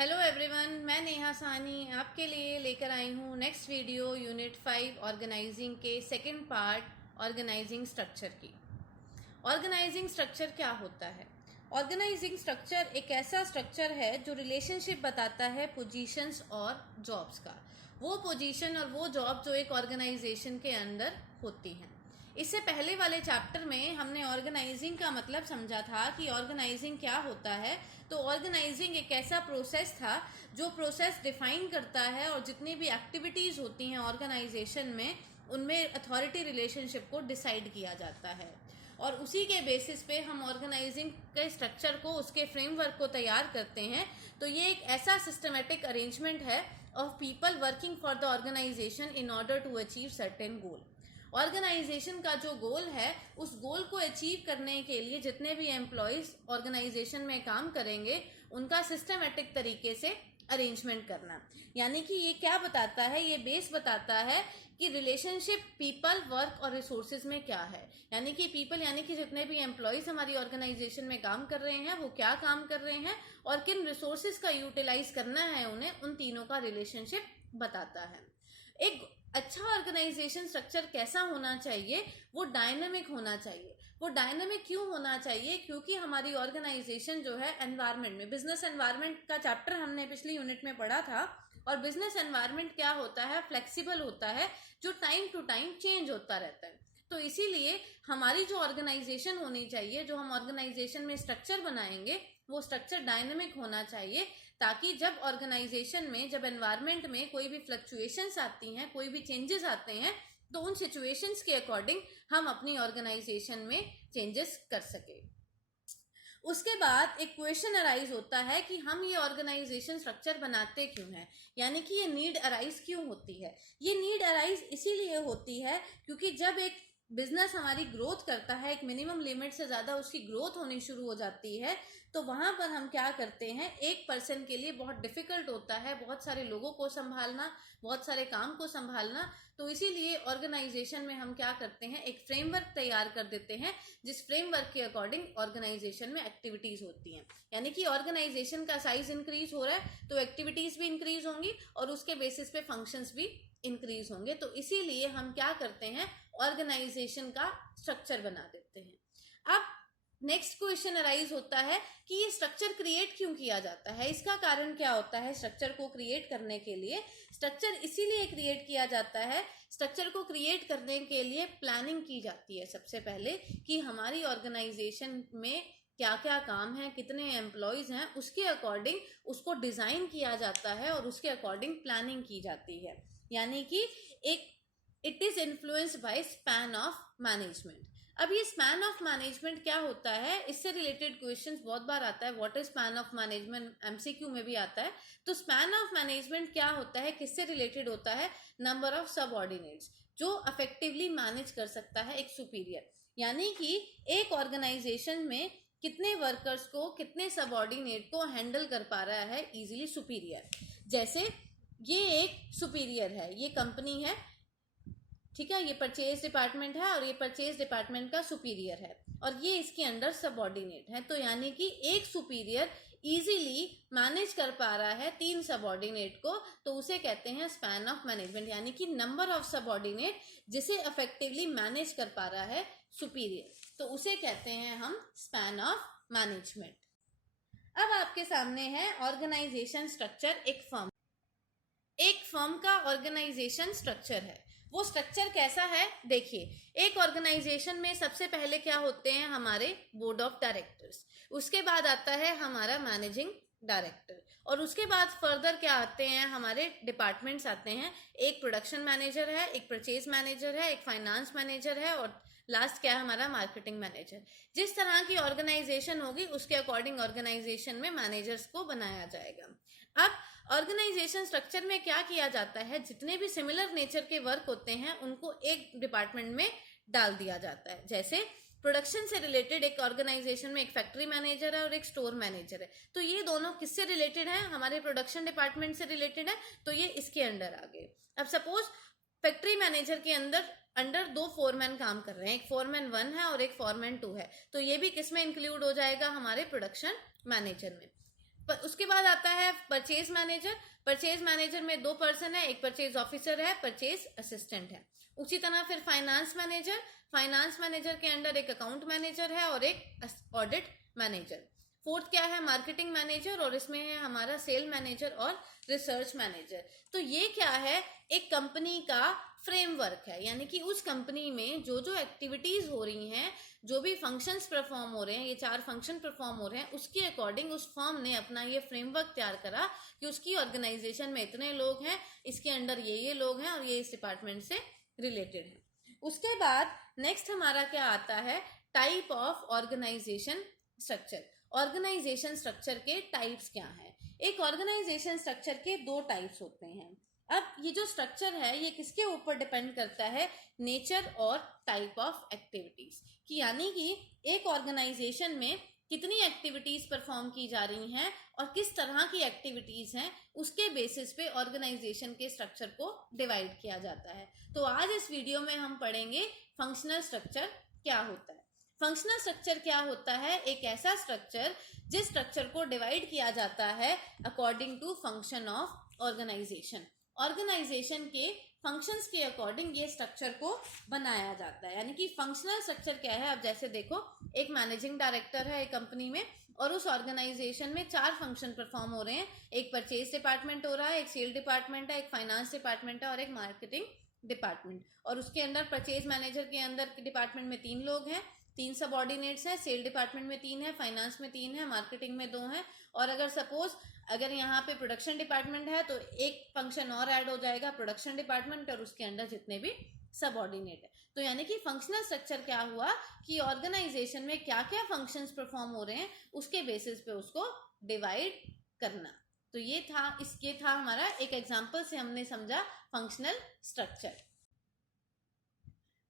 Hello everyone, मैं नेहा साहनी आपके लिए लेकर आई हूँ नेक्स्ट वीडियो यूनिट 5 ऑर्गेनाइजिंग के सेकंड पार्ट ऑर्गेनाइजिंग स्ट्रक्चर की। ऑर्गेनाइजिंग स्ट्रक्चर क्या होता है? ऑर्गेनाइजिंग स्ट्रक्चर एक ऐसा स्ट्रक्चर है जो रिलेशनशिप बताता है पोजीशंस और जॉब्स का। वो पोजीशन और वो जॉब जो एक ऑर्गेनाइजेशन के अंदर होती हैं। इससे पहले वाले चैप्टर में हमने ऑर्गेनाइजिंग का मतलब समझा था कि ऑर्गेनाइजिंग क्या होता है। तो ऑर्गेनाइजिंग एक ऐसा प्रोसेस था जो प्रोसेस डिफाइन करता है और जितनी भी एक्टिविटीज़ होती हैं ऑर्गेनाइजेशन में उनमें अथॉरिटी रिलेशनशिप को डिसाइड किया जाता है और उसी के बेसिस पे हम ऑर्गेनाइजिंग के स्ट्रक्चर को, उसके फ्रेमवर्क को तैयार करते हैं। तो ये एक ऐसा सिस्टमेटिक अरेंजमेंट है of people working for the organisation in order to achieve certain goal. Organisation का जो गोल है उस गोल को अचीव करने के लिए जितने भी एम्प्लॉयज ऑर्गेनाइजेशन में काम करेंगे उनका सिस्टमेटिक तरीके से अरेंजमेंट करना। यानी कि ये क्या बताता है, ये बेस बताता है कि रिलेशनशिप पीपल, वर्क और रिसोर्सेज में क्या है। यानी कि पीपल यानी कि जितने भी एम्प्लॉयज हमारी ऑर्गेनाइजेशन में काम कर रहे हैं वो क्या काम कर रहे हैं और किन रिसोर्सेज का यूटिलाइज करना है उन्हें, उन तीनों का रिलेशनशिप बताता है। एक अच्छा ऑर्गेनाइजेशन स्ट्रक्चर कैसा होना चाहिए? वो डायनामिक होना चाहिए। वो डायनामिक क्यों होना चाहिए? क्योंकि हमारी ऑर्गेनाइजेशन जो है एनवायरनमेंट में, बिजनेस एनवायरनमेंट का चैप्टर हमने पिछली यूनिट में पढ़ा था। और बिजनेस एनवायरनमेंट क्या होता है? फ्लेक्सिबल होता है, जो टाइम टू टाइम चेंज होता रहता है। तो इसीलिए हमारी जो ऑर्गेनाइजेशन होनी चाहिए, जो हम ऑर्गेनाइजेशन में स्ट्रक्चर बनाएंगे, वो स्ट्रक्चर डायनेमिक होना चाहिए ताकि जब ऑर्गेनाइजेशन में, जब एनवायरनमेंट में कोई भी फ्लक्चुएशंस आती हैं, कोई भी चेंजेस आते हैं, तो उन सिचुएशंस के अकॉर्डिंग हम अपनी ऑर्गेनाइजेशन में चेंजेस कर सके। उसके बाद एक क्वेश्चन अराइज होता है कि हम ये ऑर्गेनाइजेशन स्ट्रक्चर बनाते क्यों हैं, यानी कि ये नीड अराइज क्यों होती है। ये नीड अराइज इसीलिए होती है क्योंकि जब एक बिजनेस हमारी ग्रोथ करता है, एक मिनिमम लिमिट से ज़्यादा उसकी ग्रोथ होनी शुरू हो जाती है, तो वहाँ पर हम क्या करते हैं, एक पर्सन के लिए बहुत डिफिकल्ट होता है बहुत सारे लोगों को संभालना, बहुत सारे काम को संभालना। तो इसीलिए ऑर्गेनाइजेशन में हम क्या करते हैं, एक फ्रेमवर्क तैयार कर देते हैं जिस फ्रेमवर्क के अकॉर्डिंग ऑर्गेनाइजेशन में एक्टिविटीज़ होती हैं। यानी कि ऑर्गेनाइजेशन का साइज इंक्रीज हो रहा है तो एक्टिविटीज़ भी इंक्रीज होंगी और उसके बेसिस पे फंक्शंस भी इंक्रीज होंगे। तो इसीलिए हम क्या करते हैं, ऑर्गेनाइजेशन का स्ट्रक्चर बना देते हैं। अब नेक्स्ट क्वेश्चन अराइज होता है कि ये स्ट्रक्चर क्रिएट क्यों किया जाता है, इसका कारण क्या होता है। स्ट्रक्चर को क्रिएट करने के लिए, स्ट्रक्चर इसीलिए क्रिएट किया जाता है, स्ट्रक्चर को क्रिएट करने के लिए प्लानिंग की जाती है सबसे पहले कि हमारी ऑर्गेनाइजेशन में क्या क्या काम है, कितने एम्प्लॉयज हैं, उसके अकॉर्डिंग उसको डिज़ाइन किया जाता है और उसके अकॉर्डिंग प्लानिंग की जाती है। यानी कि एक it is influenced by span of management. अब ये स्पैन ऑफ मैनेजमेंट क्या होता है, इससे रिलेटेड क्वेश्चंस बहुत बार आता है। What is span of management, MCQ में भी आता है। तो स्पैन ऑफ मैनेजमेंट क्या होता है, किससे रिलेटेड होता है? नंबर ऑफ सबऑर्डिनेट्स जो अफेक्टिवली मैनेज कर सकता है एक सुपीरियर। यानी कि एक ऑर्गेनाइजेशन में कितने वर्कर्स को, कितने सबऑर्डिनेट को हैंडल कर पा रहा है इजीली सुपीरियर। जैसे ये एक सुपीरियर है, ये कंपनी है, ठीक है, ये परचेज डिपार्टमेंट है और ये परचेज डिपार्टमेंट का सुपीरियर है और ये इसके अंडर सबऑर्डिनेट है। तो यानी कि एक सुपीरियर इजीली मैनेज कर पा रहा है 3 सबऑर्डिनेट को, तो उसे कहते हैं स्पैन ऑफ मैनेजमेंट। यानी कि नंबर ऑफ सबऑर्डिनेट जिसे इफेक्टिवली मैनेज कर पा रहा है सुपीरियर, तो उसे कहते हैं हम स्पैन ऑफ मैनेजमेंट। अब आपके सामने है ऑर्गेनाइजेशन स्ट्रक्चर। एक फर्म का ऑर्गेनाइजेशन स्ट्रक्चर है। वो स्ट्रक्चर कैसा है, देखिए। एक ऑर्गेनाइजेशन में सबसे पहले क्या होते हैं, हमारे बोर्ड ऑफ डायरेक्टर्स, उसके बाद आता है हमारा मैनेजिंग डायरेक्टर और उसके बाद फर्दर क्या आते हैं, हमारे डिपार्टमेंट्स आते हैं। एक प्रोडक्शन मैनेजर है, एक परचेज मैनेजर है, एक फाइनेंस मैनेजर है और लास्ट क्या है, हमारा मार्केटिंग मैनेजर। जिस तरह की ऑर्गेनाइजेशन होगी उसके अकॉर्डिंग ऑर्गेनाइजेशन में मैनेजर्स को बनाया जाएगा। अब ऑर्गेनाइजेशन स्ट्रक्चर में क्या किया जाता है, जितने भी सिमिलर नेचर के वर्क होते हैं उनको एक डिपार्टमेंट में डाल दिया जाता है। जैसे प्रोडक्शन से रिलेटेड एक ऑर्गेनाइजेशन में एक फैक्ट्री मैनेजर है और एक स्टोर मैनेजर है, तो ये दोनों किससे रिलेटेड है, हमारे प्रोडक्शन डिपार्टमेंट से रिलेटेड है, तो ये इसके अंडर आ गए। अब सपोज फैक्ट्री मैनेजर के अंडर 2 फोरमैन काम कर रहे हैं, एक फोरमैन 1 है और एक फोरमैन 2 है, तो ये भी किस में इंक्लूड हो जाएगा, हमारे प्रोडक्शन मैनेजर में। उसके बाद आता है परचेज मैनेजर। परचेज मैनेजर में 2 पर्सन है, एक परचेज ऑफिसर है, परचेज असिस्टेंट है। उसी तरह फिर फाइनेंस मैनेजर, फाइनेंस मैनेजर के अंडर एक अकाउंट मैनेजर है और एक ऑडिट मैनेजर। फोर्थ क्या है, मार्केटिंग मैनेजर, और इसमें है हमारा सेल मैनेजर और रिसर्च मैनेजर। तो ये क्या है, एक कंपनी का फ्रेमवर्क है, यानी कि उस कंपनी में जो जो एक्टिविटीज हो रही हैं, जो भी फंक्शंस परफॉर्म हो रहे हैं, ये 4 फंक्शन परफॉर्म हो रहे हैं, उसके अकॉर्डिंग उस फर्म ने अपना ये फ्रेमवर्क तैयार करा कि उसकी ऑर्गेनाइजेशन में इतने लोग हैं, इसके अंडर ये लोग हैं और ये इस डिपार्टमेंट से रिलेटेड है। उसके बाद नेक्स्ट हमारा क्या आता है, type of organisation structure. Organisation structure के टाइप्स क्या है। एक ऑर्गेनाइजेशन स्ट्रक्चर के 2 टाइप्स होते हैं। अब ये जो स्ट्रक्चर है ये किसके ऊपर डिपेंड करता है, नेचर और टाइप ऑफ एक्टिविटीज कि यानी कि एक ऑर्गेनाइजेशन में कितनी एक्टिविटीज परफॉर्म की जा रही हैं और किस तरह की एक्टिविटीज हैं, उसके बेसिस पे ऑर्गेनाइजेशन के स्ट्रक्चर को डिवाइड किया जाता है। तो आज इस वीडियो में हम पढ़ेंगे फंक्शनल स्ट्रक्चर क्या होता है। फंक्शनल स्ट्रक्चर क्या होता है, एक ऐसा स्ट्रक्चर जिस स्ट्रक्चर को डिवाइड किया जाता है according to function of organisation. Organisation के फंक्शंस के अकॉर्डिंग ये स्ट्रक्चर को बनाया जाता है। यानी कि फंक्शनल स्ट्रक्चर क्या है, अब जैसे देखो एक मैनेजिंग डायरेक्टर है एक कंपनी में और उस ऑर्गेनाइजेशन में 4 फंक्शन परफॉर्म हो रहे हैं। एक परचेज डिपार्टमेंट हो रहा है, एक सेल डिपार्टमेंट है, एक फाइनेंस डिपार्टमेंट है और एक मार्केटिंग डिपार्टमेंट। और उसके अंदर परचेज मैनेजर के अंदर डिपार्टमेंट में 3 लोग हैं, 3 सबऑर्डिनेट्स हैं, सेल डिपार्टमेंट में 3 है, फाइनेंस में 3 है, मार्केटिंग में 2 है। और अगर सपोज अगर यहाँ पे प्रोडक्शन डिपार्टमेंट है तो एक फंक्शन और ऐड हो जाएगा प्रोडक्शन डिपार्टमेंट और उसके अंदर जितने भी सबऑर्डिनेट है। तो यानी कि फंक्शनल स्ट्रक्चर क्या हुआ कि ऑर्गेनाइजेशन में क्या क्या फंक्शंस परफॉर्म हो रहे हैं उसके बेसिस पे उसको डिवाइड करना। तो ये था हमारा एक एग्जांपल से हमने समझा फंक्शनल स्ट्रक्चर।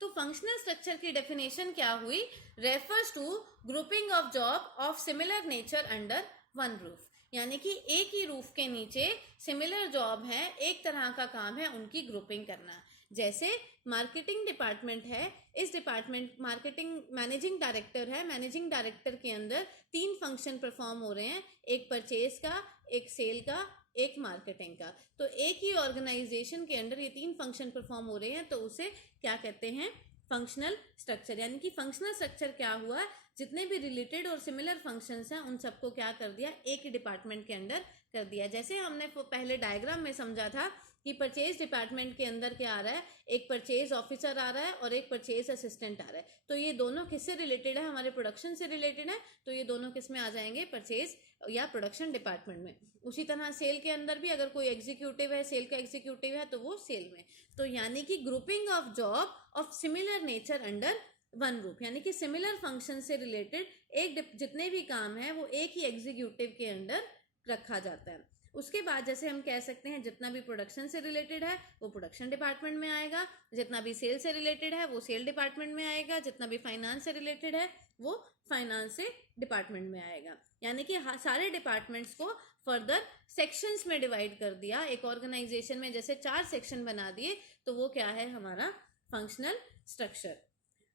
तो फंक्शनल स्ट्रक्चर की डेफिनेशन क्या हुई, refers to grouping of job of similar nature under one roof. यानी कि एक ही रूफ के नीचे सिमिलर जॉब है, एक तरह का काम है, उनकी ग्रुपिंग करना। जैसे मार्केटिंग डिपार्टमेंट है, इस डिपार्टमेंट मार्केटिंग मैनेजिंग डायरेक्टर है, मैनेजिंग डायरेक्टर के अंदर 3 फंक्शन परफॉर्म हो रहे हैं, एक परचेज का, एक सेल का, एक मार्केटिंग का। तो एक ही ऑर्गेनाइजेशन के अंदर ये 3 फंक्शन परफॉर्म हो रहे हैं, तो उसे क्या कहते हैं, फंक्शनल स्ट्रक्चर। यानी कि फंक्शनल स्ट्रक्चर क्या हुआ, जितने भी रिलेटेड और सिमिलर फंक्शंस हैं उन सबको क्या कर दिया, एक ही डिपार्टमेंट के अंदर कर दिया। जैसे हमने पहले डायग्राम में समझा था कि परचेज डिपार्टमेंट के अंदर क्या आ रहा है, एक परचेज ऑफिसर आ रहा है और एक परचेज असिस्टेंट आ रहा है। तो ये दोनों किससे रिलेटेड है, हमारे प्रोडक्शन से रिलेटेड है, तो ये दोनों किस में आ जाएंगे, परचेज या प्रोडक्शन डिपार्टमेंट में। उसी तरह सेल के अंदर भी अगर कोई एग्जीक्यूटिव है, सेल का एग्जीक्यूटिव है, तो वो सेल में। तो यानी कि grouping of job of similar nature under one roof, यानी कि सिमिलर फंक्शन से रिलेटेड एक जितने भी काम है वो एक ही एग्जीक्यूटिव के अंडर रखा जाता है। उसके बाद जैसे हम कह सकते हैं जितना भी प्रोडक्शन से रिलेटेड है वो प्रोडक्शन डिपार्टमेंट में आएगा, जितना भी सेल से रिलेटेड है वो सेल डिपार्टमेंट में आएगा, जितना भी फाइनेंस से रिलेटेड है वो फाइनेंस से डिपार्टमेंट में आएगा। यानी कि सारे डिपार्टमेंट्स को फर्दर सेक्शंस में डिवाइड कर दिया। एक ऑर्गेनाइजेशन में जैसे 4 सेक्शन बना दिए, तो वो क्या है, हमारा फंक्शनल स्ट्रक्चर।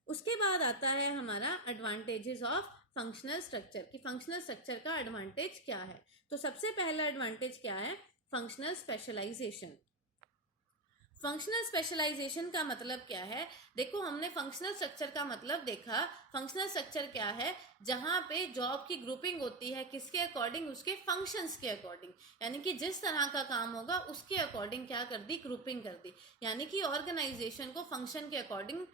उसके बाद आता है हमारा एडवांटेजेस ऑफ फंक्शनल स्ट्रक्चर, कि फंक्शनल स्ट्रक्चर का एडवांटेज क्या है। तो सबसे पहला एडवांटेज क्या है, फंक्शनल स्पेशलाइजेशन। फंक्शनल स्पेशलाइजेशन का मतलब क्या है, देखो हमने फंक्शनल स्ट्रक्चर का मतलब देखा। फंक्शनल स्ट्रक्चर क्या है, जहां पे जॉब की ग्रुपिंग होती है किसके अकॉर्डिंग, उसके फंक्शंस के अकॉर्डिंग। यानी कि जिस तरह का काम होगा उसके अकॉर्डिंग क्या कर दी, ग्रुपिंग कर दी। यानी कि ऑर्गेनाइजेशन को फंक्शन के अकॉर्डिंग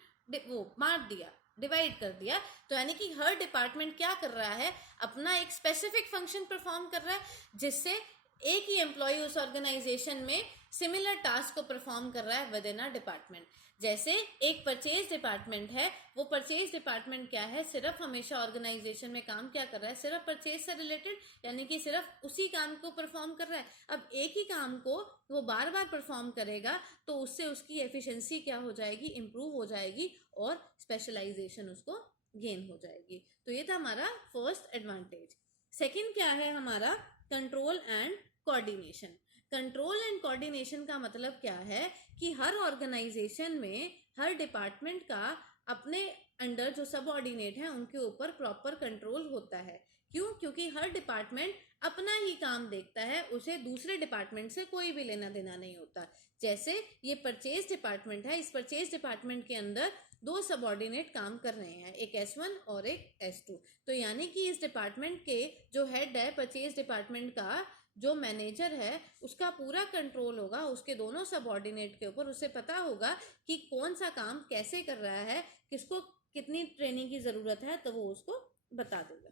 वो मार दिया, डिवाइड कर दिया। तो यानी कि हर डिपार्टमेंट क्या कर रहा है, अपना एक स्पेसिफिक फंक्शन परफॉर्म कर रहा है, जिससे एक ही एम्प्लॉय उस ऑर्गेनाइजेशन में सिमिलर टास्क को परफॉर्म कर रहा है विद इन अ डिपार्टमेंट। जैसे एक परचेज डिपार्टमेंट है, वो परचेज डिपार्टमेंट क्या है, सिर्फ हमेशा ऑर्गेनाइजेशन में काम क्या कर रहा है, सिर्फ परचेज से रिलेटेड, यानी कि सिर्फ उसी काम को परफॉर्म कर रहा है। अब एक ही काम को वो बार बार परफॉर्म करेगा तो उससे उसकी एफिशिएंसी क्या हो जाएगी, इंप्रूव हो जाएगी और स्पेशलाइजेशन उसको गेन हो जाएगी। तो ये था हमारा फर्स्ट एडवांटेज। सेकेंड क्या है हमारा, control and coordination. Control and coordination का मतलब क्या है कि हर ऑर्गेनाइजेशन में हर डिपार्टमेंट का अपने अंडर जो सबऑर्डिनेट है उनके ऊपर प्रॉपर कंट्रोल होता है। क्यों? क्योंकि हर डिपार्टमेंट अपना ही काम देखता है, उसे दूसरे डिपार्टमेंट से कोई भी लेना देना नहीं होता। जैसे ये परचेज डिपार्टमेंट है, इस परचेज डिपार्टमेंट के अंदर दो सबऑर्डिनेट काम कर रहे हैं, एक S1 और एक S2। तो यानी कि इस डिपार्टमेंट के जो हेड है परचेज डिपार्टमेंट का, जो मैनेजर है, उसका पूरा कंट्रोल होगा उसके दोनों सबऑर्डिनेट के ऊपर। उसे पता होगा कि कौन सा काम कैसे कर रहा है, किसको कितनी ट्रेनिंग की ज़रूरत है, तो वो उसको बता देगा।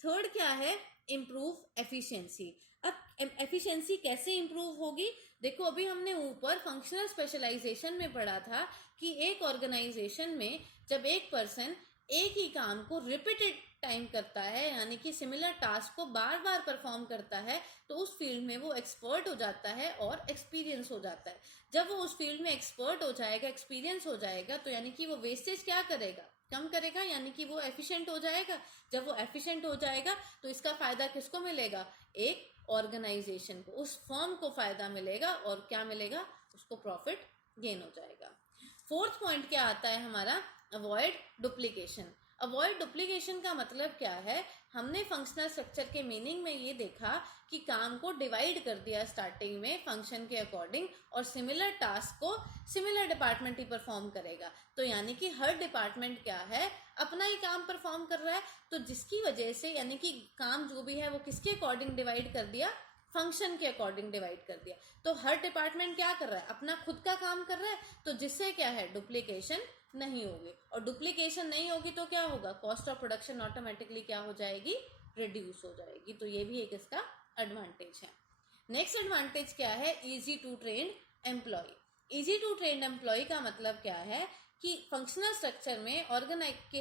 थर्ड क्या है? Improve efficiency. अब एफिशिएंसी कैसे इम्प्रूव होगी? देखो, अभी हमने ऊपर फंक्शनल स्पेशलाइजेशन में पढ़ा था कि एक ऑर्गेनाइजेशन में जब एक पर्सन एक ही काम को रिपीटेड टाइम करता है, यानी कि सिमिलर टास्क को बार बार परफॉर्म करता है, तो उस फील्ड में वो एक्सपर्ट हो जाता है और एक्सपीरियंस हो जाता है। जब वो उस फील्ड में एक्सपर्ट हो जाएगा, एक्सपीरियंस हो जाएगा, तो यानी कि वो वेस्टेज क्या करेगा? कम करेगा, यानी कि वो एफिशिएंट हो जाएगा। जब वो एफिशिएंट हो जाएगा तो इसका फायदा किसको मिलेगा? एक ऑर्गेनाइजेशन को, उस फर्म को फायदा मिलेगा। और क्या मिलेगा? उसको प्रॉफिट गेन हो जाएगा। फोर्थ पॉइंट क्या आता है हमारा? Avoid duplication. अवॉइड डुप्लीकेशन का मतलब क्या है? हमने फंक्शनल स्ट्रक्चर के मीनिंग में ये देखा कि काम को डिवाइड कर दिया स्टार्टिंग में फंक्शन के अकॉर्डिंग, और सिमिलर टास्क को सिमिलर डिपार्टमेंट ही परफॉर्म करेगा। तो यानी कि हर डिपार्टमेंट क्या है? अपना ही काम परफॉर्म कर रहा है। तो जिसकी वजह से यानी कि काम जो भी है वो किसके अकॉर्डिंग डिवाइड कर दिया? फंक्शन के अकॉर्डिंग डिवाइड कर दिया। तो हर डिपार्टमेंट क्या कर रहा है? अपना खुद का काम कर रहा है। तो जिससे क्या है? डुप्लीकेशन नहीं होगी। और डुप्लीकेशन नहीं होगी तो क्या होगा? कॉस्ट ऑफ प्रोडक्शन ऑटोमेटिकली क्या हो जाएगी? रिड्यूस हो जाएगी। तो ये भी एक इसका एडवांटेज है। नेक्स्ट एडवांटेज क्या है? Easy to train employee. Easy to train employee का मतलब क्या है कि फंक्शनल स्ट्रक्चर में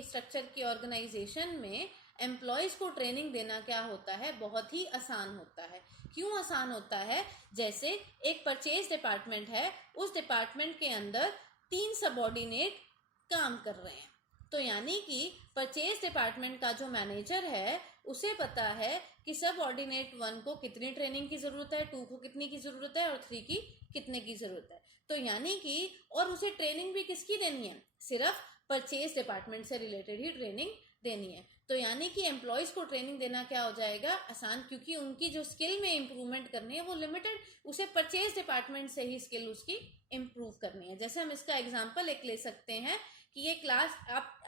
स्ट्रक्चर की ऑर्गेनाइजेशन में एम्प्लॉयज को ट्रेनिंग देना क्या होता है? बहुत ही आसान होता है। क्यों आसान होता है? जैसे एक परचेज डिपार्टमेंट है, उस डिपार्टमेंट के अंदर 3 सबऑर्डिनेट काम कर रहे हैं। तो यानी कि परचेज डिपार्टमेंट का जो मैनेजर है उसे पता है कि सब ऑर्डिनेट 1 को कितनी ट्रेनिंग की जरूरत है, 2 को कितनी की जरूरत है और 3 की कितने की जरूरत है। तो यानी कि और उसे ट्रेनिंग भी किसकी देनी है? सिर्फ परचेज डिपार्टमेंट से रिलेटेड ही ट्रेनिंग देनी है। तो यानी कि एम्प्लॉयज को ट्रेनिंग देना क्या हो जाएगा? आसान, क्योंकि उनकी जो स्किल में इंप्रूवमेंट करनी है वो लिमिटेड, उसे परचेज डिपार्टमेंट से ही स्किल उसकी इंप्रूव करनी है। जैसे हम इसका एग्जांपल एक ले सकते हैं कि ये क्लास,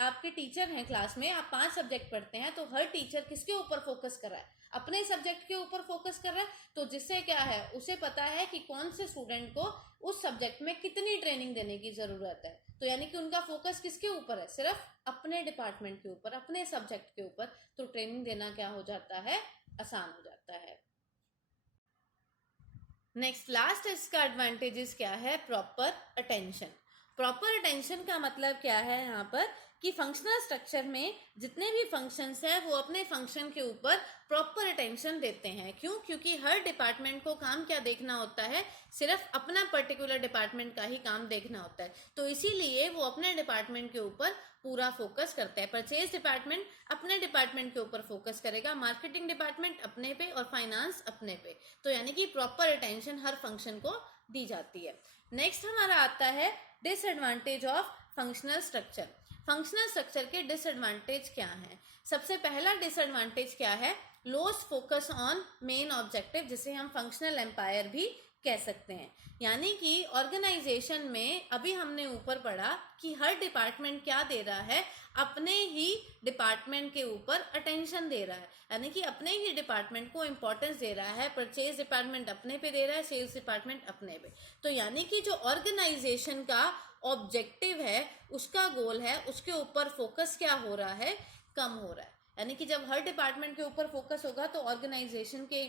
आपके टीचर हैं, क्लास में आप 5 सब्जेक्ट पढ़ते हैं, तो हर टीचर किसके ऊपर फोकस कर रहा है? अपने सब्जेक्ट के ऊपर फोकस कर रहा है। तो जिससे क्या है? उसे पता है कि कौन से स्टूडेंट को उस सब्जेक्ट में कितनी ट्रेनिंग देने की जरूरत है। तो यानी कि उनका फोकस किसके ऊपर है? सिर्फ अपने डिपार्टमेंट के ऊपर, अपने सब्जेक्ट के ऊपर। तो ट्रेनिंग देना क्या हो जाता है? आसान हो जाता है। नेक्स्ट लास्ट इसका एडवांटेजेस क्या है? Proper attention. प्रॉपर अटेंशन का मतलब क्या है यहाँ पर? कि फंक्शनल स्ट्रक्चर में जितने भी फंक्शंस हैं वो अपने फंक्शन के ऊपर प्रॉपर अटेंशन देते हैं। क्यों? क्योंकि हर डिपार्टमेंट को काम क्या देखना होता है? सिर्फ अपना पर्टिकुलर डिपार्टमेंट का ही काम देखना होता है। तो इसीलिए वो अपने डिपार्टमेंट के ऊपर पूरा फोकस करता है। परचेज डिपार्टमेंट अपने डिपार्टमेंट के ऊपर फोकस करेगा, मार्केटिंग डिपार्टमेंट अपने पे और फाइनेंस अपने पे। तो यानी कि प्रॉपर अटेंशन हर फंक्शन को दी जाती है। नेक्स्ट हमारा आता है disadvantage of functional structure. Functional structure के डिसएडवांटेज क्या हैं? सबसे पहला डिसएडवांटेज क्या है? Loss focus on main objective, जिसे हम फंक्शनल एम्पायर भी कह सकते हैं। यानी कि ऑर्गेनाइजेशन में अभी हमने ऊपर पढ़ा कि हर डिपार्टमेंट क्या दे रहा है? अपने ही डिपार्टमेंट के ऊपर अटेंशन दे रहा है, यानी कि अपने ही डिपार्टमेंट को इंपॉर्टेंस दे रहा है। परचेज डिपार्टमेंट अपने पे दे रहा है, सेल्स डिपार्टमेंट अपने पे। तो यानी कि जो ऑर्गेनाइजेशन का ऑब्जेक्टिव है, उसका गोल है, उसके ऊपर फोकस क्या हो रहा है? कम हो रहा है। यानी कि जब हर डिपार्टमेंट के ऊपर फोकस होगा तो ऑर्गेनाइजेशन के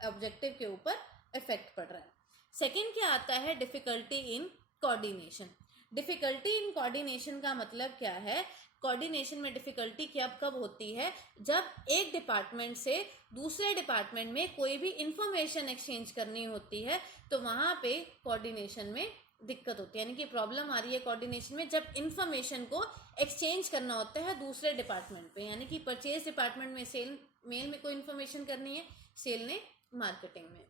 ऑब्जेक्टिव के ऊपर इफेक्ट पड़ रहा है। सेकंड क्या आता है? Difficulty in coordination. Difficulty in coordination का मतलब क्या है? कोऑर्डिनेशन में डिफिकल्टी कब होती है? जब एक डिपार्टमेंट से दूसरे डिपार्टमेंट में कोई भी इंफॉर्मेशन एक्सचेंज करनी होती है, तो वहां पे कोऑर्डिनेशन में दिक्कत होती है। यानी कि प्रॉब्लम आ रही है कोऑर्डिनेशन में जब इंफॉर्मेशन को एक्सचेंज करना होता है दूसरे डिपार्टमेंट पे। यानी कि परचेज डिपार्टमेंट में मेल में कोई इंफॉर्मेशन करनी है, सेल ने मार्केटिंग में।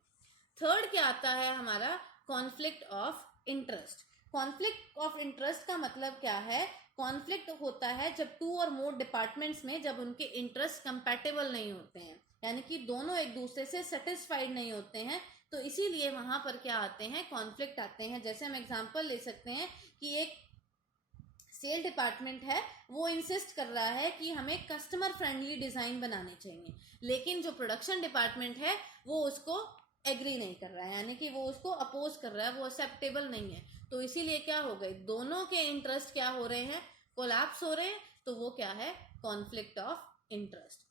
थर्ड क्या आता है हमारा? Conflict of interest. Conflict of interest का मतलब क्या है? कॉन्फ्लिक्ट होता है जब 2 और मोर डिपार्टमेंट्स में जब उनके इंटरेस्ट कंपैटिबल नहीं होते हैं, यानी कि दोनों एक दूसरे से सेटिस्फाइड नहीं होते हैं, तो इसीलिए वहां पर क्या आते हैं? कॉन्फ्लिक्ट आते हैं। जैसे हम एग्जांपल ले सकते हैं कि एक सेल डिपार्टमेंट है, वो इंसिस्ट कर रहा है कि हमें कस्टमर फ्रेंडली डिजाइन बनाने चाहिए, लेकिन जो प्रोडक्शन डिपार्टमेंट है वो उसको एग्री नहीं कर रहा है, यानी कि वो उसको अपोज कर रहा है, वो एक्सेप्टेबल नहीं है। तो इसीलिए क्या हो गए? दोनों के इंटरेस्ट क्या हो रहे हैं? कोलैप्स हो रहे हैं। तो वो क्या है? Conflict of interest.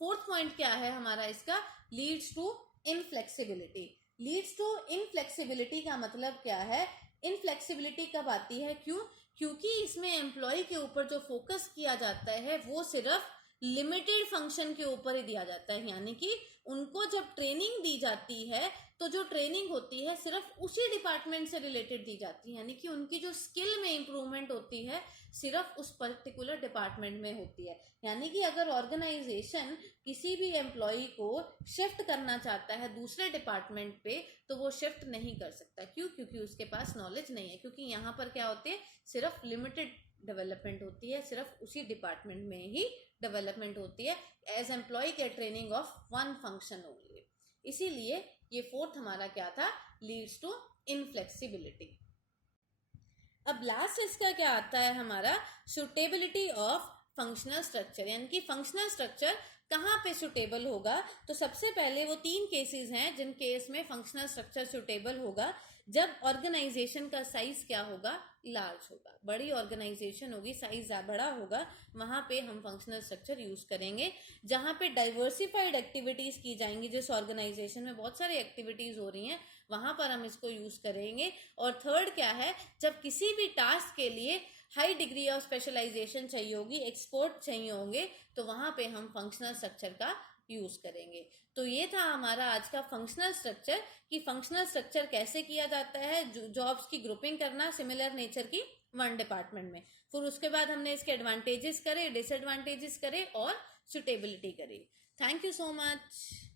Fourth point क्या है हमारा इसका? Leads to inflexibility. Leads to inflexibility का मतलब क्या है? इनफ्लेक्सिबिलिटी कब आती है? क्योंकि इसमें एम्प्लॉय के ऊपर जो फोकस किया जाता है वो सिर्फ लिमिटेड फंक्शन के ऊपर ही दिया जाता है, यानी कि उनको जब ट्रेनिंग दी जाती है तो जो ट्रेनिंग होती है सिर्फ उसी डिपार्टमेंट से रिलेटेड दी जाती है, यानी कि उनकी जो स्किल में इंप्रूवमेंट होती है सिर्फ उस पर्टिकुलर डिपार्टमेंट में होती है। यानी कि अगर ऑर्गेनाइजेशन किसी भी एम्प्लॉय को शिफ्ट करना चाहता है दूसरे डिपार्टमेंट पे तो वो शिफ्ट नहीं कर सकता। क्योंकि उसके पास नॉलेज नहीं है, क्योंकि यहाँ पर क्या होते हैं? सिर्फ लिमिटेड डेवलपमेंट होती है, सिर्फ उसी डिपार्टमेंट में ही डेवलपमेंट होती है एज एम्प्लॉय के training of one function only. इसीलिए ये फोर्थ हमारा क्या था? Leads to inflexibility. अब लास्ट इसका क्या आता है हमारा? सुटेबिलिटी ऑफ फंक्शनल स्ट्रक्चर, यानी कि फंक्शनल स्ट्रक्चर कहाँ पे सुटेबल होगा? तो सबसे पहले वो 3 केसेस हैं जिन केस में फंक्शनल स्ट्रक्चर सुटेबल होगा। जब ऑर्गेनाइजेशन का साइज क्या होगा? लार्ज होगा। बड़ी ऑर्गेनाइजेशन होगी, साइज बड़ा होगा, वहां पे हम फंक्शनल स्ट्रक्चर यूज करेंगे। जहां पे डाइवर्सिफाइड एक्टिविटीज की जाएंगी, जिस ऑर्गेनाइजेशन में बहुत सारी एक्टिविटीज हो रही हैं वहां पर हम इसको यूज करेंगे। और थर्ड क्या है? जब किसी भी टास्क के लिए हाई डिग्री ऑफ स्पेशलाइजेशन चाहिए होगी, एक्सपर्ट चाहिए होंगे, तो वहां पे हम फंक्शनल स्ट्रक्चर का यूज करेंगे। तो ये था हमारा आज का फंक्शनल स्ट्रक्चर, कि फंक्शनल स्ट्रक्चर कैसे किया जाता है, जॉब्स की ग्रुपिंग करना सिमिलर नेचर की वन डिपार्टमेंट में। फिर उसके बाद हमने इसके एडवांटेजेस करे, डिसएडवांटेजेस करे और सुटेबिलिटी करी। Thank you so much.